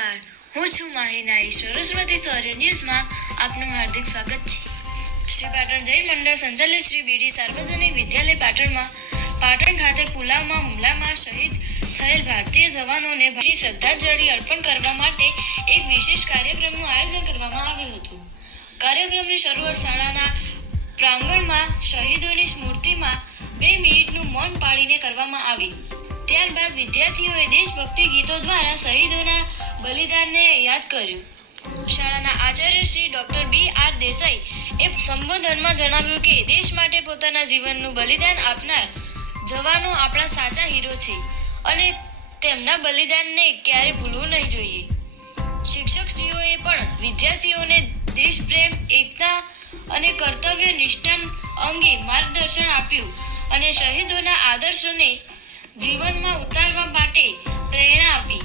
નમસ્કાર, હું છું માહિનાઈ. સરસ્વતી સૌર્ય ન્યૂઝમાં આપનું હાર્દિક સ્વાગત છે. શ્રી પાટણ જૈન મંડળ સંચાલિત શ્રી બીડી સાર્વજનિક વિદ્યાલય પાટણ ખાતે પુલવામા હુમલામાં શહીદ થયેલ ભારતીય જવાનોને ભારે શ્રદ્ધાંજલિ અર્પણ કરવા માટે એક વિશેષ કાર્યક્રમનું આયોજન કરવામાં આવ્યું હતું. કાર્યક્રમની શરૂઆત શાળાના પ્રાંગણમાં શહીદોની સ્મૃતિમાં 2 મિનિટનું મૌન પાળીને કરવામાં આવી. ત્યારબાદ વિદ્યાર્થીઓએ દેશભક્તિ ગીતો દ્વારા શહીદોના બલિદાનને યાદ કર્યું. શાળાના આચાર્ય શ્રી ડોક્ટર B.R. દેસાઈ એ સંબોધનમાં જણાવ્યું કે દેશ માટે પોતાના જીવનનું બલિદાન આપનાર જવાનો આપણા સાચા હીરો છે અને તેમના બલિદાનને ક્યારે ભૂલવું નહીં જોઈએ. શિક્ષકશ્રીઓએ પણ વિદ્યાર્થીઓને દેશપ્રેમ, એકતા અને કર્તવ્ય નિષ્ઠા અંગે માર્ગદર્શન આપ્યું અને શહીદોના આદર્શોને જીવનમાં ઉતારવા માટે પ્રેરણા આપી.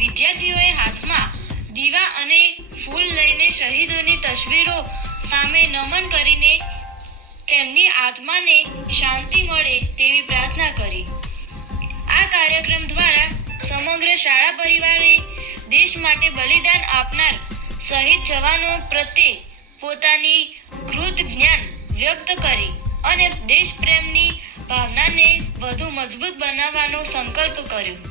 વિદ્યાર્થીઓએ હાથમાં દીવા અને ફૂલ લઈને શહીદોની તસવીરો સામે નમન કરીને તેમની આત્માને શાંતિ મળે તેવી પ્રાર્થના કરી. આ કાર્યક્રમ દ્વારા સમગ્ર શાળા પરિવારે દેશ માટે બલિદાન આપનાર શહીદ જવાનો પ્રત્યે પોતાની કૃતજ્ઞતા વ્યક્ત કરી અને દેશપ્રેમની ભાવનાને વધુ મજબૂત બનાવવાનો સંકલ્પ કર્યો.